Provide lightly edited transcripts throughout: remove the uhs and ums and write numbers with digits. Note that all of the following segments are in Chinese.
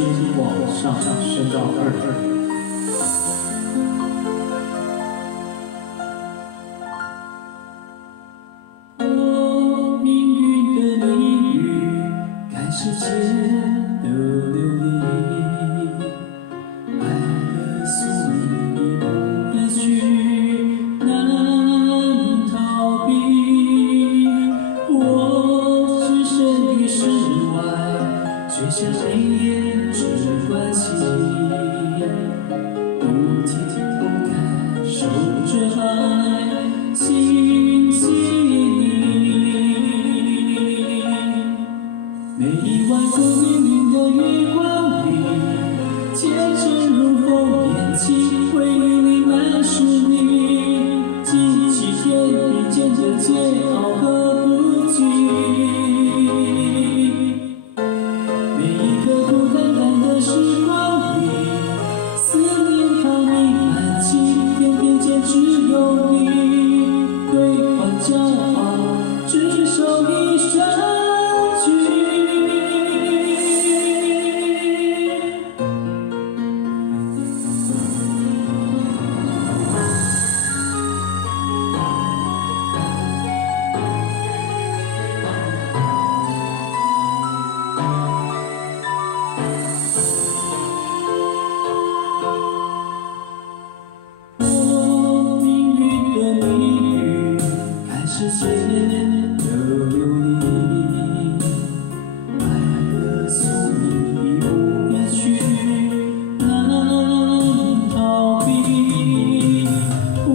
阶往上升到2。我命运的谜语，看世界的流离，爱的宿命已不离去，难逃避。我置身于世外，却像黑夜只关心，不停不感受着爱，心细腻。每一晚孤零零的月光里，虔诚如风烟起，回忆里满是你，记起天地间的煎熬和不羁。每一个孤单单的时光里，思念它弥漫起，天地间只有你，对换骄傲，只手一生举。我命运的谜语，看世界的流离，爱的宿命已不离去，难逃避。我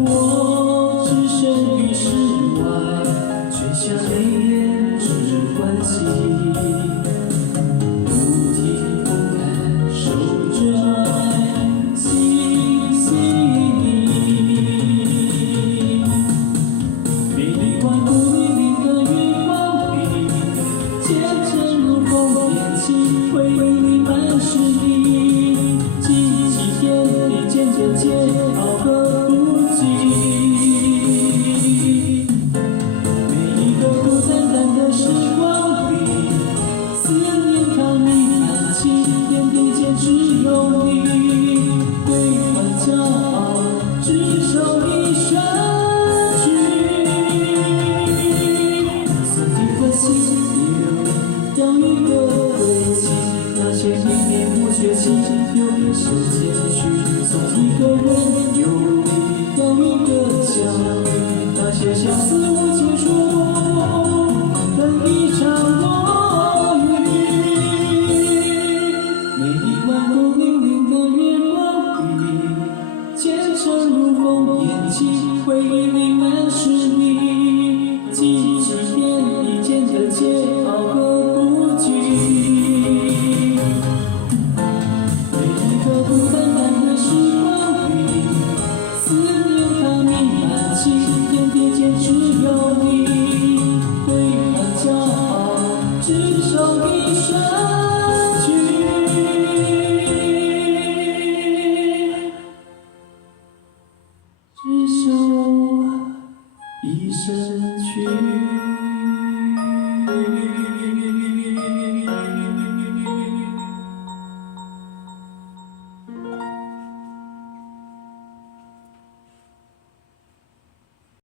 置身于世外，却像黑夜只关心，不停不感受着爱，心细腻。每一晚孤零零的月光里，虔诚如风烟起，回忆里满是你，记起天地间的煎熬和不羁。每一个孤单单的时光里，思念它弥漫起，天地间只有你，归还骄傲，只手一生举。锁定的心流，要一个轨迹，那些念念不绝情，有一生渐去。送一个人游离，要一个相遇，那些相思无尽处，等一场落雨。每一晚孤零零的月光里，虔诚如风烟起，回忆里